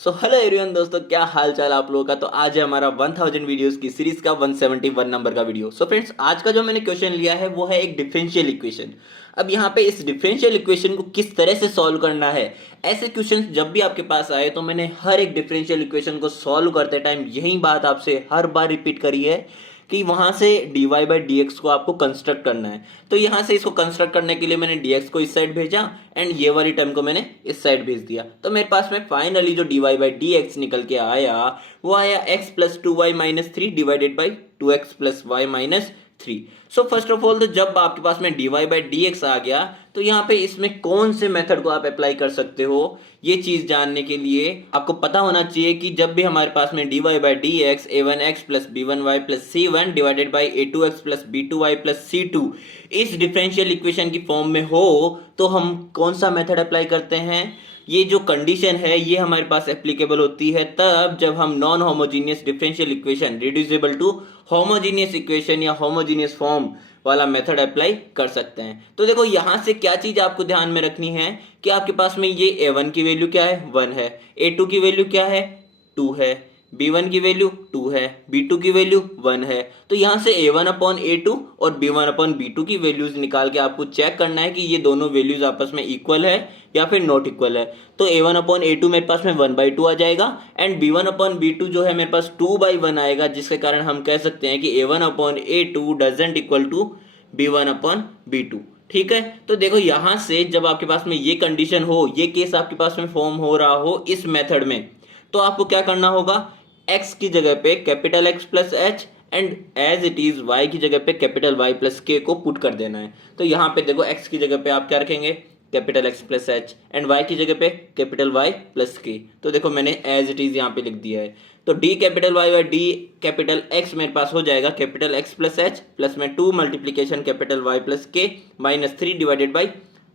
Hello everyone दोस्तों, क्या हाल चाल आप लोगों का। तो आज है हमारा 1000 वीडियोस की सीरीज का 171 नंबर का वीडियो। फ्रेंड्स, आज का जो मैंने क्वेश्चन लिया है वो है एक डिफरेंशियल इक्वेशन। अब यहाँ पे इस डिफरेंशियल इक्वेशन को किस तरह से सॉल्व करना है, ऐसे क्वेश्चन जब भी आपके पास आए तो मैंने हर एक डिफरेंशियल इक्वेशन को सॉल्व करते टाइम यही बात आपसे हर बार रिपीट करी है कि वहां से dy बाई डी को आपको कंस्ट्रक्ट करना है। तो यहाँ से इसको कंस्ट्रक्ट करने के लिए मैंने dx को इस साइड भेजा एंड ये वाली टर्म को मैंने इस साइड भेज दिया। तो मेरे पास में फाइनली जो dy बाई डी निकल के आया वो आया x plus two y minus three divided by two x plus y minus three. First of all, तो जब आपके पास में dy बाई डी आ गया तो यहाँ पे इसमें कौन से मेथड को आप अप्लाई कर सकते हो, ये चीज जानने के लिए आपको पता होना चाहिए कि जब भी हमारे पास में dy by d x a one x plus b one y plus c one divided by a two x plus b two y plus c two इस डिफरेंशियल इक्वेशन की फॉर्म में हो तो हम कौन सा मेथड अप्लाई करते हैं। ये जो कंडीशन है ये हमारे पास एप्लीकेबल होती है तब जब हम non homogeneous differential equation reducible to homogeneous equation या होमोजीनियस फॉर्म वाला मेथड अप्लाई कर सकते हैं। तो देखो यहाँ से क्या चीज आपको ध्यान में रखनी है कि आपके पास में ये a1 की वैल्यू क्या है, 1 है, a2 की वैल्यू क्या है, 2 है, b1 की वैल्यू 2 है, b2 की वैल्यू 1 है। तो यहाँ से a1 अपॉन a2 और b1 अपॉन b2 की वैल्यूज निकाल के आपको चेक करना है कि ये दोनों वैल्यूज आपस में इक्वल है या फिर नॉट इक्वल है। तो a1 अपॉन a2 मेरे पास में 1/2 आ जाएगा एंड b1 अपॉन b2 जो है मेरे पास 2/1 आएगा, जिसके कारण हम कह सकते हैं कि a1 upon a2 doesn't equal to b1 upon b2। ठीक है, तो देखो यहाँ से जब आपके पास में ये कंडीशन हो, ये केस आपके पास में फॉर्म हो रहा हो इस मेथड में, तो आपको क्या करना होगा, x की जगह पे capital X plus h and as it is y की जगह पे कैपिटल Y प्लस के को पुट कर देना है। तो यहाँ पे देखो x की जगह पे आप क्या रखेंगे, capital X plus h and y की जगह पे कैपिटल Y प्लस के। तो देखो मैंने एज इट इज यहाँ पे लिख दिया है। तो d capital y by d capital x मेरे पास हो जाएगा capital x plus h plus में 2 multiplication capital y plus k minus 3 divided by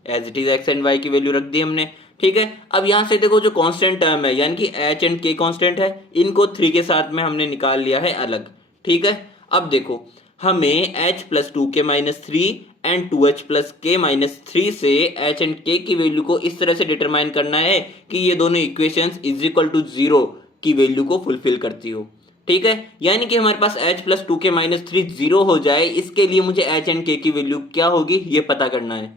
as it is x and y की वैल्यू रख दी हमने। ठीक है, अब यहाँ से देखो जो कांस्टेंट टर्म है यानी कि एच एंड के कांस्टेंट है, इनको 3 के साथ में हमने निकाल लिया है अलग। ठीक है, अब देखो हमें h plus two k minus three and two h plus k minus three से h एंड k की वैल्यू को इस तरह से डिटरमाइन करना है कि ये दोनों equations is equal to zero की वैल्यू को फुलफिल करती हो। ठीक है, यानी कि हमारे पास h plus two k minus three zero हो जाए, इसके लिए मुझे h एंड k की वैल्यू क्या होगी ये पता करना है।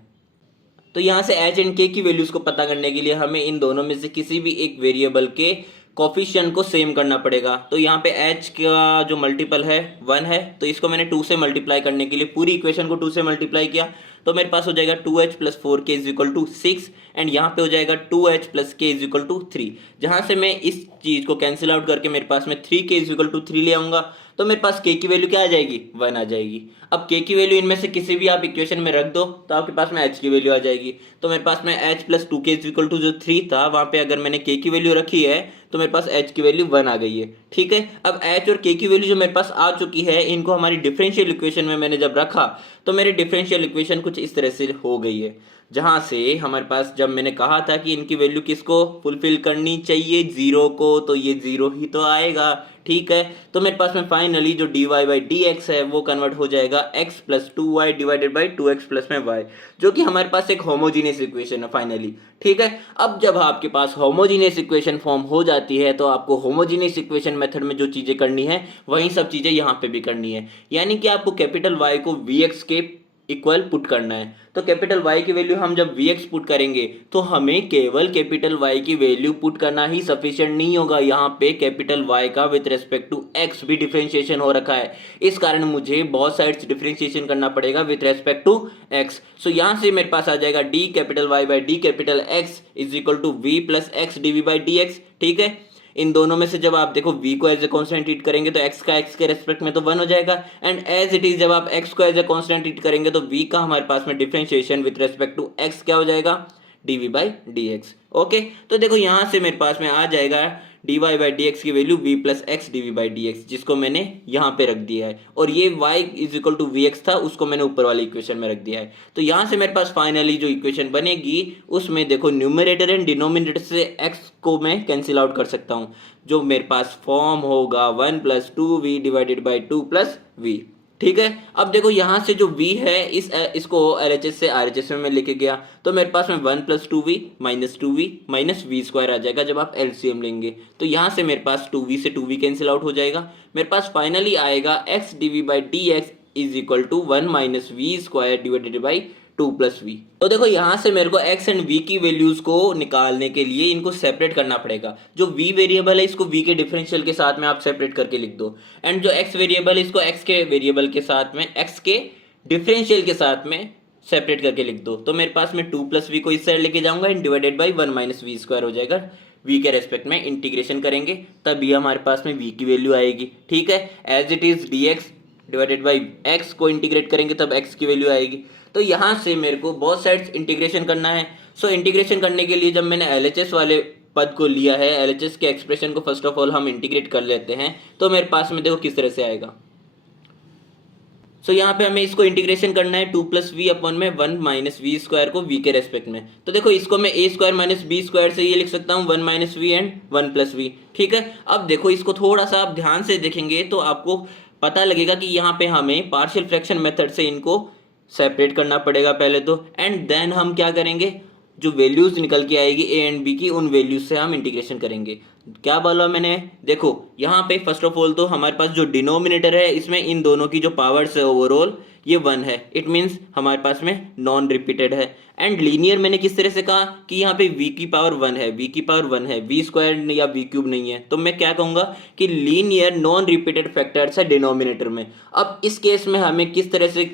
तो यहाँ से h एंड k की वैल्यूज को पता करने के लिए हमें इन दोनों में से किसी भी एक वेरिएबल के कोफिशिएंट को सेम करना पड़ेगा। तो यहाँ पे h का जो मल्टीपल है 1 है, तो इसको मैंने 2 से मल्टीप्लाई करने के लिए पूरी इक्वेशन को 2 से मल्टीप्लाई किया, तो मेरे पास हो जाएगा 2h प्लस फोर के इज इक्वल टू 6 एंड यहाँ पे हो जाएगा 2h प्लस के इज इक्वल टू 3। जहाँ से मैं इस चीज़ को कैंसिल आउट करके मेरे पास में 3 के इज इक्वल टू 3 ले आऊँगा, तो मेरे पास k की वैल्यू क्या आ जाएगी, 1 आ जाएगी। अब k की वैल्यू इनमें से किसी भी आप इक्वेशन में रख दो तो आपके पास में h की वैल्यू आ जाएगी। तो मेरे पास में h प्लस टू के इज इक्वल टू जो 3 था वहाँ पे अगर मैंने k की वैल्यू रखी है तो मेरे पास h की वैल्यू 1 आ गई है। ठीक है, अब h और k की वैल्यू जो मेरे पास आ चुकी है, इनको हमारी डिफरेंशियल इक्वेशन में मैंने जब रखा तो मेरी डिफरेंशियल इक्वेशन कुछ इस तरह से हो गई है, जहाँ से हमारे पास जब मैंने कहा था कि इनकी वैल्यू किसको फुलफिल करनी चाहिए, जीरो को, तो ये जीरो ही तो आएगा। ठीक है, तो मेरे पास में फाइनली जो dy बाई डी एक्स है वो कन्वर्ट हो जाएगा x plus two y divided by two x plus में y, जो कि हमारे पास एक होमोजीनियस इक्वेशन है फाइनली। ठीक है, अब जब आपके पास होमोजीनियस इक्वेशन फॉर्म हो जाती है तो आपको होमोजीनियस इक्वेशन मेथड में जो चीज़ें करनी है वही सब चीज़ें यहाँ पे भी करनी है, यानी कि आपको कैपिटल Y को Vx के इक्वल पुट करना है। तो कैपिटल Y की वैल्यू हम जब Vx पुट करेंगे तो हमें केवल कैपिटल Y की वैल्यू पुट करना ही सफिशिएंट नहीं होगा, यहाँ पे कैपिटल Y का विद रेस्पेक्ट टू x भी डिफरेंशिएशन हो रखा है, इस कारण मुझे बहुत साइड्स डिफरेंशिएशन करना पड़ेगा with respect to x। So यहाँ से मेरे पास आ जाएगा d capital Y by d capital x is equal to v plus x d v by d x. ठीक है, इन दोनों में से जब आप देखो v को एज ए कांस्टेंट ट्रीट करेंगे तो x का x के रेस्पेक्ट में तो 1 हो जाएगा एंड एज इट इज जब आप x को एज ए कांस्टेंट ट्रीट करेंगे तो v का हमारे पास में differentiation with respect to x क्या हो जाएगा, dv बाई dx। ओके, तो देखो यहाँ से मेरे पास में आ जाएगा dy बाई डी की value v plus x d v by d x, जिसको मैंने यहाँ पे रख दिया है, और ये y is equal to v x था उसको मैंने ऊपर वाली इक्वेशन में रख दिया है। तो यहाँ से मेरे पास फाइनली जो इक्वेशन बनेगी उसमें देखो न्यूमरेटर एंड डिनोमिनेटर से x को मैं कैंसिल आउट कर सकता हूँ, जो मेरे पास फॉर्म होगा 1 plus two v divided by two plus v. ठीक है। अब देखो यहाँ से जो v है इसको LHS से RHS में मैं लेके गया, तो मेरे पास में 1 + 2v - 2v - v² आ जाएगा जब आप LCM लेंगे। तो यहाँ से मेरे पास 2v से 2v कैंसिल आउट हो जाएगा, मेरे पास फाइनली आएगा x dv/dx = 1 - v² / 2 + v। तो देखो यहाँ से मेरे को x एंड v की वैल्यूज को निकालने के लिए इनको सेपरेट करना पड़ेगा। जो v वेरिएबल है इसको v के डिफरेंशियल के साथ में आप सेपरेट करके लिख दो, एंड जो x वेरिएबल है इसको x के वेरिएबल के साथ में x के डिफरेंशियल के साथ में सेपरेट करके लिख दो। तो मेरे पास में 2 + v को इस साइड लेके जाऊंगा एंड डिवाइडेड बाई 1 - v² हो जाएगा। v के रेस्पेक्ट में इंटीग्रेशन करेंगे तभी हमारे पास में v की वैल्यू आएगी। ठीक है, as it is dx divided by x को इंटीग्रेट करेंगे तब x की वैल्यू आएगी। तो यहाँ से मेरे को बहुत साइड्स इंटीग्रेशन करना है। सो इंटीग्रेशन करने के लिए जब मैंने LHS वाले पद को लिया है, LHS के एक्सप्रेशन को फर्स्ट ऑफ ऑल हम इंटीग्रेट कर लेते हैं, तो मेरे पास में देखो किस तरह से आएगा। सो यहाँ पे हमें इसको इंटीग्रेशन करना है 2 + v अपॉन में 1 - v² को v के रेस्पेक्ट में। तो देखो इसको मैं a² - b² से ये लिख सकता हूँ 1 - v एंड 1 + v। ठीक है, अब देखो इसको थोड़ा सा आप ध्यान से देखेंगे तो आपको पता लगेगा कि यहाँ पे हमें पार्शियल फ्रैक्शन मेथड से इनको सेपरेट करना पड़ेगा पहले तो, एंड देन हम क्या करेंगे, जो वैल्यूज निकल के आएगी a एंड b की उन वैल्यूज से हम इंटीग्रेशन करेंगे। क्या बोला मैंने, देखो यहाँ पे फर्स्ट ऑफ ऑल तो हमारे पास जो डिनोमिनेटर है इसमें इन दोनों की जो पावर्स है ओवरऑल ये 1 है, इट मीन्स हमारे पास में नॉन रिपीटेड है। एंड लीनियर मैंने किस तरह से कहा कि यहाँ पे v की पावर 1 है, v की पावर 1 है, v² या v³ नहीं है, तो मैं क्या कहूँगा कि लीनियर नॉन रिपीटेड फैक्टर्स है डिनोमिनेटर में। अब इस केस में हमें किस तरह से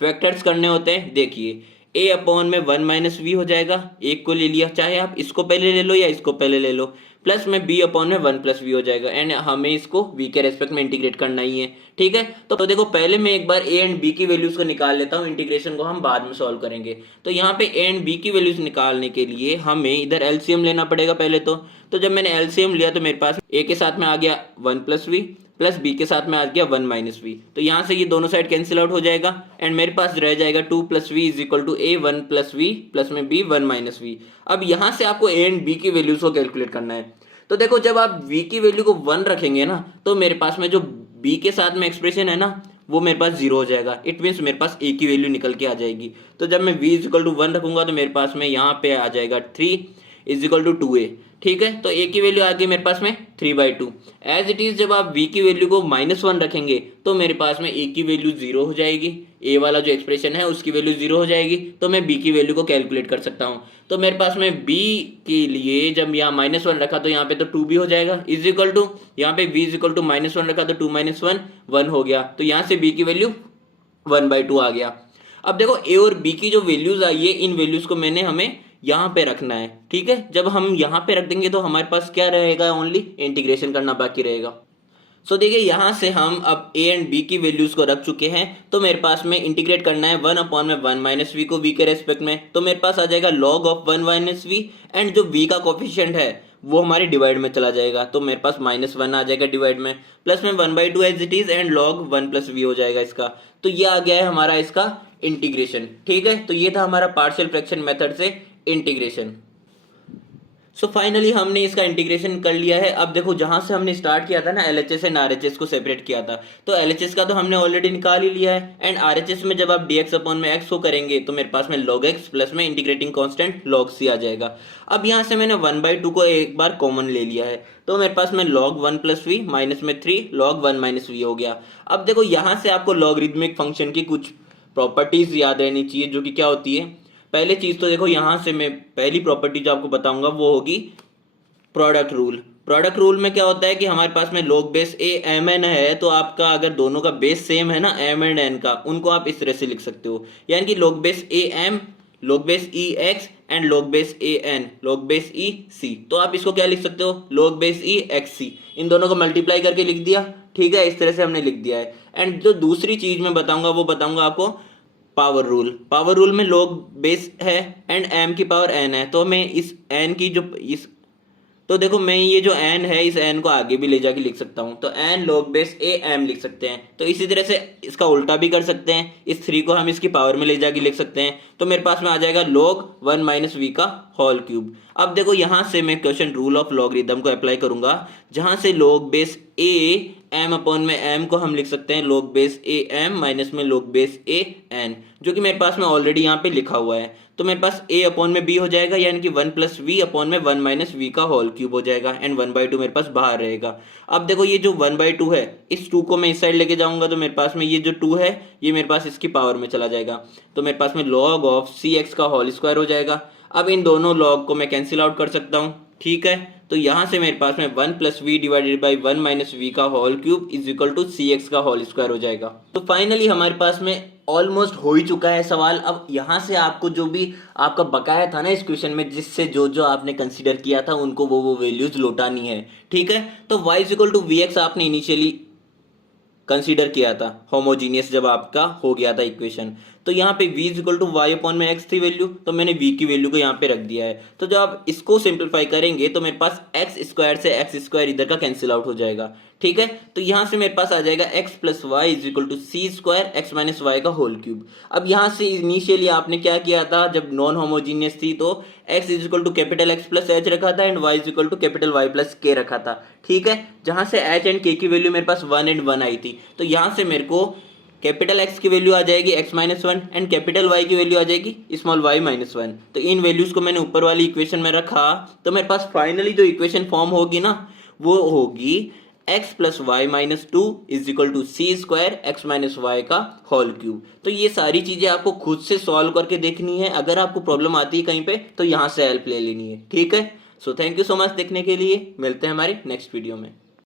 फैक्टर्स करने होते हैं, देखिए a अपॉन में 1 - v हो जाएगा, एक को ले लिया, चाहे आप इसको पहले ले लो या इसको पहले ले लो, प्लस में b अपॉन में 1 + v हो जाएगा, एंड हमें इसको v के रेस्पेक्ट में इंटीग्रेट करना ही है। ठीक है, तो देखो पहले मैं एक बार a एंड b की वैल्यूज को निकाल लेता हूँ, इंटीग्रेशन को हम बाद में सॉल्व करेंगे। तो यहाँ पे a एंड b की वैल्यूज निकालने के लिए हमें इधर LCM लेना पड़ेगा पहले तो जब मैंने LCM लिया तो मेरे पास a के साथ में आ गया 1 + v प्लस b के साथ में आ गया 1 - v। तो यहाँ से ये दोनों साइड कैंसिल आउट हो जाएगा एंड मेरे पास रह जाएगा 2 + v = a 1 + v प्लस में b 1 - v। अब यहाँ से आपको a एंड b की वैल्यूज को कैलकुलेट करना है। तो देखो जब आप v की वैल्यू को 1 रखेंगे ना तो मेरे पास में जो b के साथ में एक्सप्रेशन है ना वो मेरे पास 0 हो जाएगा, इट मीन्स मेरे पास a की वैल्यू निकल के आ जाएगी। तो जब मैं v = 1 रखूंगा तो मेरे पास में यहाँ पे आ जाएगा 3 = 2a। ठीक है, तो a की वैल्यू आ गई मेरे पास में 3/2। एज इट इज जब आप v की वैल्यू को -1 रखेंगे तो मेरे पास में a की वैल्यू 0 हो जाएगी, a वाला जो एक्सप्रेशन है उसकी वैल्यू 0 हो जाएगी, तो मैं b की वैल्यू को कैलकुलेट कर सकता हूँ। तो मेरे पास में b के लिए जब यहाँ -1 रखा तो यहाँ पे तो 2b हो जाएगा, इज इक्वल टू यहाँ पे v = -1 रखा तो 2 - 1 1 हो गया, तो यहाँ से b की वैल्यू 1/2 आ गया। अब देखो a और b की जो वैल्यूज आई है इन वैल्यूज को मैंने हमें यहाँ पे रखना है। ठीक है, जब हम यहाँ पे रख देंगे तो हमारे पास क्या रहेगा, ओनली इंटीग्रेशन करना बाकी रहेगा। सो देखिए यहाँ से हम अब a एंड b की वैल्यूज को रख चुके हैं, तो मेरे पास में इंटीग्रेट करना है 1 अपॉन में 1 - v को v के रेस्पेक्ट में, तो मेरे पास आ जाएगा log ऑफ 1 - v एंड जो v का कोफिशिएंट है वो हमारे डिवाइड में चला जाएगा, तो मेरे पास -1 आ जाएगा डिवाइड में, प्लस में 1/2 as it is and log 1 + v हो जाएगा इसका। तो ये आ गया है हमारा इसका इंटीग्रेशन। ठीक है, तो ये था हमारा पार्शियल फ्रैक्शन मेथड से इंटीग्रेशन। सो फाइनली हमने इसका इंटीग्रेशन कर लिया है। अब देखो जहां से हमने स्टार्ट किया था ना LHS एंड RHS को सेपरेट किया था, तो LHS का तो हमने ऑलरेडी निकाल ही लिया है, एंड RHS में जब आप dx अपॉन में x को करेंगे तो मेरे पास में log x प्लस में इंटीग्रेटिंग कांस्टेंट log c आ जाएगा। अब यहाँ से मैंने 1/2 को एक बार कॉमन ले लिया है, तो मेरे पास में log 1 + v माइनस में 3 log 1 - v हो गया। अब देखो यहाँ से आपको लॉगरिदमिक फंक्शन की कुछ प्रॉपर्टीज याद रहनी चाहिए, जो कि क्या होती है। पहले चीज तो देखो यहाँ से मैं पहली प्रॉपर्टी जो आपको बताऊंगा वो होगी प्रोडक्ट रूल। प्रोडक्ट रूल में क्या होता है कि हमारे पास में log base a m n है, तो आपका अगर दोनों का बेस सेम है ना m एंड n का, उनको आप इस तरह से लिख सकते हो, यानी कि log base a m log base e x and log base a n log base e c। तो आप इसको क्या लिख सकते हो, log base e x c, इन दोनों को मल्टीप्लाई करके लिख दिया। ठीक है, इस तरह से हमने लिख दिया है। एंड जो दूसरी चीज मैं बताऊंगा वो बताऊंगा आपको पावर रूल। पावर रूल में log बेस है एंड m की पावर n है, तो मैं इस n की जो इस तो देखो मैं ये जो n है इस n को आगे भी ले जाके लिख सकता हूँ, तो n log base a m लिख सकते हैं। तो इसी तरह से इसका उल्टा भी कर सकते हैं, इस 3 को हम इसकी पावर में ले जाके लिख सकते हैं, तो मेरे पास में आ जाएगा log 1 - v का होल क्यूब। अब देखो यहाँ से मैं क्वेश्चन रूल ऑफ लॉगरिथम को अप्लाई करूंगा, जहां से log base a m upon में m को हम लिख सकते हैं log base a m minus में log बेस a n, जो कि मेरे पास में ऑलरेडी यहाँ पे लिखा हुआ है। तो मेरे पास a अपॉन में b हो जाएगा, यानी कि 1 प्लस वी अपॉन में 1 माइनस वी का होल क्यूब हो जाएगा, एंड 1/2 मेरे पास बाहर रहेगा। अब देखो ये जो 1/2 है, इस 2 को मैं इस साइड लेके जाऊंगा तो मेरे पास में ये जो 2 है ये मेरे पास इसकी पावर में चला जाएगा, तो मेरे पास में log ऑफ cx का होल स्क्वायर हो जाएगा। अब इन दोनों log को मैं कैंसिल आउट कर सकता हूँ, ठीक है। तो यहाँ से मेरे पास में 1 plus V divided by 1 minus V का whole cube is equal to C X का होल स्क्वायर हो जाएगा। तो फाइनली हमारे पास में ऑलमोस्ट हो ही चुका है सवाल। अब यहाँ से आपको जो भी आपका बकाया था ना इस क्वेश्चन में, जिससे जो जो आपने कंसीडर किया था उनको वो वैल्यूज लौटानी है, ठीक है। तो y is equal to v x आपने इनिशियली कंसीडर किया था होमोजीनियस जब आपका हो गया था इक्वेशन। तो यहाँ पे v is equal to y upon में x थी वैल्यू, तो मैंने v की वैल्यू को यहाँ पे रख दिया है। तो जब आप इसको सिंपलीफाई करेंगे तो मेरे पास x स्क्वायर से x स्क्वायर इधर का कैंसिल आउट हो जाएगा, ठीक है। तो यहाँ से मेरे पास आ जाएगा x plus y is equal to c square x minus y का होल क्यूब। अब यहाँ से इनिशियली आपने क्या किया था, जब नॉन होमोजीनियस थी तो x is equal to capital x plus h रखा था and y is equal to capital y plus k रखा था, ठीक है। जहाँ से h एंड k की वैल्यू मेरे पास 1 एंड 1 आई थी, तो यहाँ से मेरे को कैपिटल x की वैल्यू आ जाएगी x minus 1 and capital y की वैल्यू आ जाएगी स्मॉल y माइनस 1। तो इन वैल्यूज को मैंने ऊपर वाली इक्वेशन में रखा, तो मेरे पास फाइनली जो इक्वेशन फॉर्म होगी ना वो होगी x plus y minus 2 is equal to c square x minus y का होल क्यूब। तो ये सारी चीजें आपको खुद से सॉल्व करके देखनी है। अगर आपको प्रॉब्लम आती है कहीं पे तो यहाँ से हेल्प ले लेनी है, ठीक है। So thank you so much देखने के लिए, मिलते हैं हमारे नेक्स्ट वीडियो में।